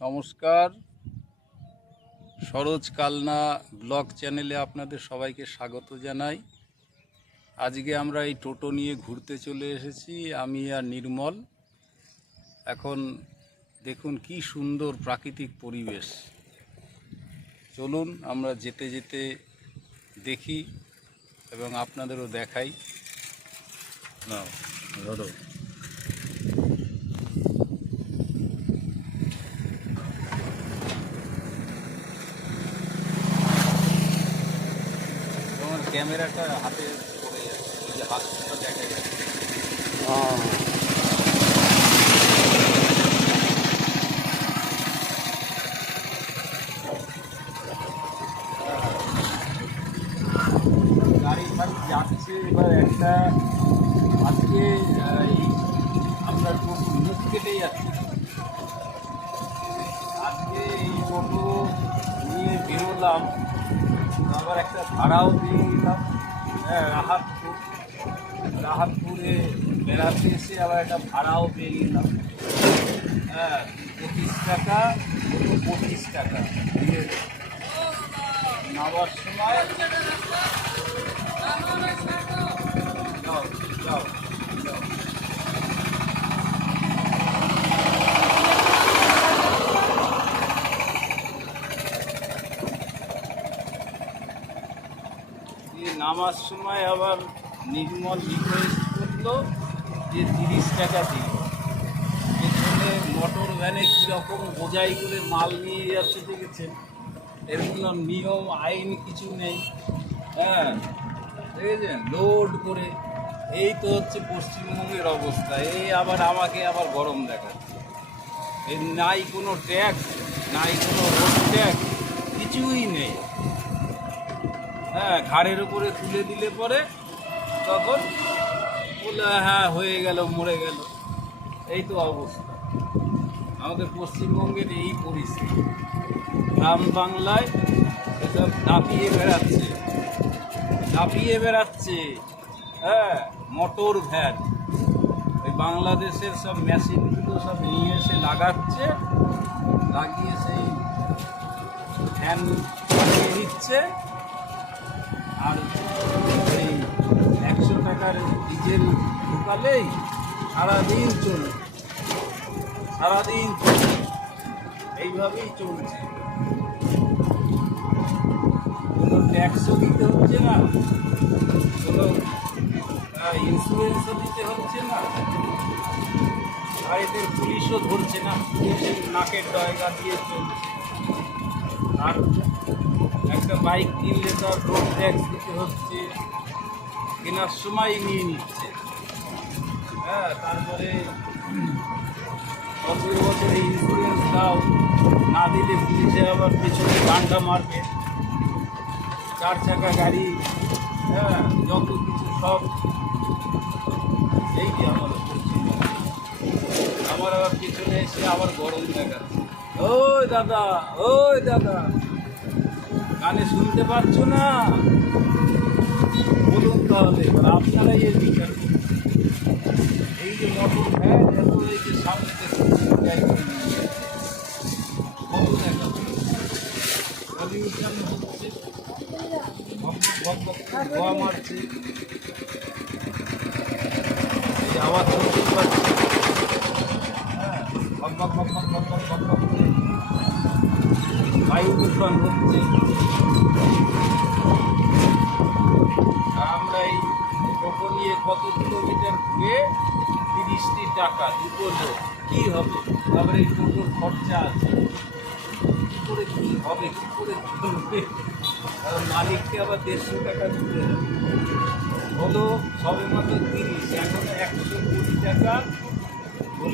নমস্কার। সরোজ কালনা ব্লগ চ্যানেলে আপনাদের সবাইকে স্বাগত জানাই। আজকে আমরা এই টোটো নিয়ে ঘুরতে চলে এসেছি, আমি আর নির্মল। এখন দেখুন কি সুন্দর প্রাকৃতিক পরিবেশ। চলুন আমরা যেতে যেতে দেখি এবং আপনাদেরও দেখাই। না ধরো। कैमरा का हाथ हो गई है ये हाथ पर बैठ गया हाँ একটা আজকে আমরা টোটো মুখ কেটে যাচ্ছি আজকে এই টোটো নিয়ে বেরোলাম আবার একটা ভাড়াও দিয়ে নিলাম হ্যাঁ রাহাতপুর। রাহাতপুরে বেড়াতে এসে আবার একটা ভাড়াও পেয়ে নিলাম হ্যাঁ পঁচিশ টাকা পঁচিশ টাকা। নামার সময় যাও যাও। নামার সময় আবার নির্মল রিকোয়েস্ট করল যে তিরিশ টাকা দিল পেছনে মোটর ভ্যানে কীরকম বোঝাই করে মাল নিয়ে যাচ্ছে দেখেছেন? এর কোনো নিয়ম, আইন কিছু নেই। হ্যাঁ দেখেছেন? লোড করে। এই তো হচ্ছে পশ্চিমবঙ্গের অবস্থা। এই আবার আমাকে আবার গরম দেখাচ্ছে। এর নাই কোনো ট্যাক্স নাই কোনো রোড ট্যাক্স কিছুই নেই। হ্যাঁ ঘাড়ের উপরে তুলে দিলে পরে তখন হ্যাঁ হয়ে গেল, মরে গেল। এই তো অবস্থা। আমাদের পশ্চিমবঙ্গের এই পরিস্থিতি। গ্রাম বাংলায় এসব দাপিয়ে বেড়াচ্ছে। দাপিয়ে বেড়াচ্ছে। হ্যাঁ মোটর ভ্যান। ওই বাংলাদেশের সব মেশিনগুলো সব নিয়ে এসে লাগাচ্ছে, লাগিয়ে সেই ভ্যান দিচ্ছে। আর এই একশো টাকার ডিজেল ঢুকালেই সারাদিন চলবে। সারাদিন চলবে। এইভাবেই চলছে। কোনো ট্যাক্সও দিতে হচ্ছে না, কোনো ইন্স্যুরেন্সও দিতে হচ্ছে না। আর পুলিশও ধরছে না নাকের ডয়গা দিয়ে চলছে। আর একটা বাইক কিনলে তার রোড ট্যাক্স দিতে হচ্ছে। কেনার সময় নিয়ে নিচ্ছে। হ্যাঁ তারপরে বছর বছরে ইন্স্যুরেন্স দাও, না দিলে পুলিশে আবার পেছনে ডান্ডা মারবে। চার চাকা গাড়ি হ্যাঁ যত কিছু সব। এই আমার। আমার আবার পিছনে এসে আবার গরম দেখাচ্ছে। ওই দাদা ওই দাদা। কানে শুনতে পারছ না? বলুন তাহলে, আপনারাই এর বিচার এই যে মটর হ্যাঁ এই যে সামনে মারছে আওয়াজ শুনতে পাচ্ছি হ্যাঁ। বায়ু দূষণ হচ্ছে। আমরা এই টোটো নিয়ে কত কিলোমিটার ঘুরে তিরিশটি টাকা দুটো লোক। কী হবে? তারপরে এই টোটোর খরচা আছে। কী করে কী হবে? কী করে চলবে? মালিককে আবার দেড়শো টাকা দিতে হবে। হলো সবে মাত্র তিরিশ, এখন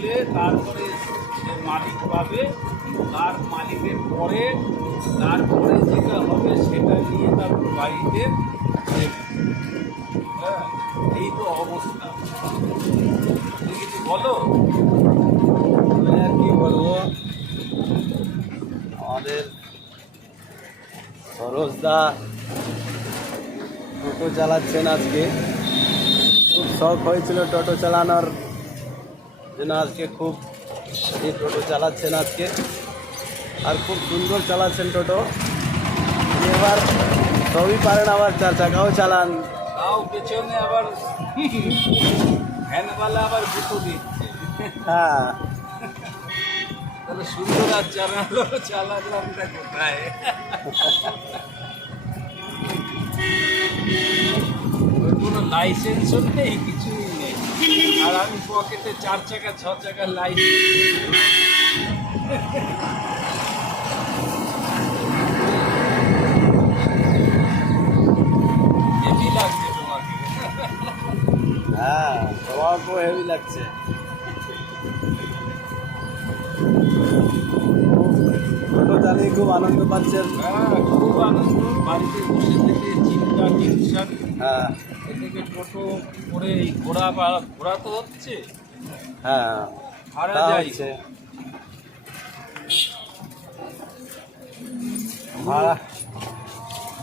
হলে তারপরে মালিক পাবে, তার মালিকের পরে, তারপরে যেটা হবে সেটা নিয়ে তারপর বাড়িতে হ্যাঁ এই তো অবস্থা। কিছু বলো? আর কি বলব? আমাদের সরোজদা টোটো চালাচ্ছেন আজকে। খুব শখ হয়েছিল টোটো চালানোর। জন্য আজকে খুব এই টোটো চালাচ্ছেন আজকে। আর খুব সুন্দর চালাচ্ছেন টোটো। এবার সবই পারেন আবার চার চাকাও চালান। তাও পেছনে আবার ভ্যানওয়ালা আবার গুঁতো দিচ্ছে। হ্যাঁ। তাহলে সুন্দর আর চালালো চালালামটা কোথায়? কোনো লাইসেন্সও নেই কিছুই নেই আর আমি পকেটে চার চাকা ছ চাকার লাইসেন্স হেভি লাগছে তোমাকে। হ্যাঁ তোমাকেও হেভি লাগছে। চালিয়ে খুব আনন্দ পাচ্ছেন। হ্যাঁ খুব আনন্দ। বাড়িতে বসে থেকে চিন্তা টেনশন হ্যাঁ। থেকে টোটো করে এই ঘোরা বা ঘোরা তো হচ্ছে। হ্যাঁ হারা তা যায় হচ্ছে। ভাড়া।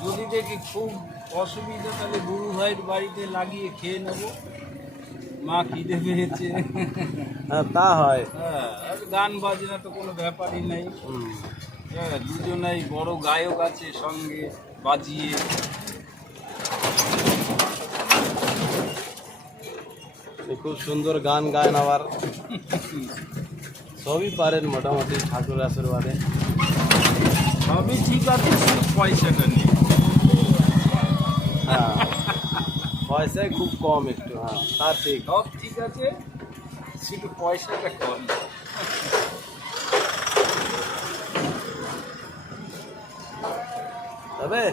যদি দেখি খুব অসুবিধা তাহলে গুরু ভাইয়ের বাড়িতে লাগিয়ে খেয়ে নেব। মা খিদে পেয়েছে। হ্যাঁ তা হয়। হ্যাঁ আর গান বাজনা তো কোনো ব্যাপারই নাই। হুম। হ্যাঁ দুজনেই বড় গায়ক আছে সঙ্গে বাজিয়ে। খুব সুন্দর গান গান আবার? সবই পারেন মোটামুটি ঠাকুর আশীর্বাদে। সবই ঠিক আছে পয়সাটা নেই। হ্যাঁ পয়সায় খুব কম একটু হ্যাঁ তার ঠিক। সব ঠিক আছে শুধু পয়সাটা কম। তবে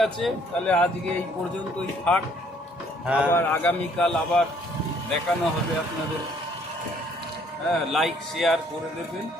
আছে তাহলে আজকে এই পর্যন্তই থাক। হ্যাঁ। আবার আগামীকাল আবার দেখানো হবে আপনাদের। হ্যাঁ লাইক শেয়ার করে দেবেন।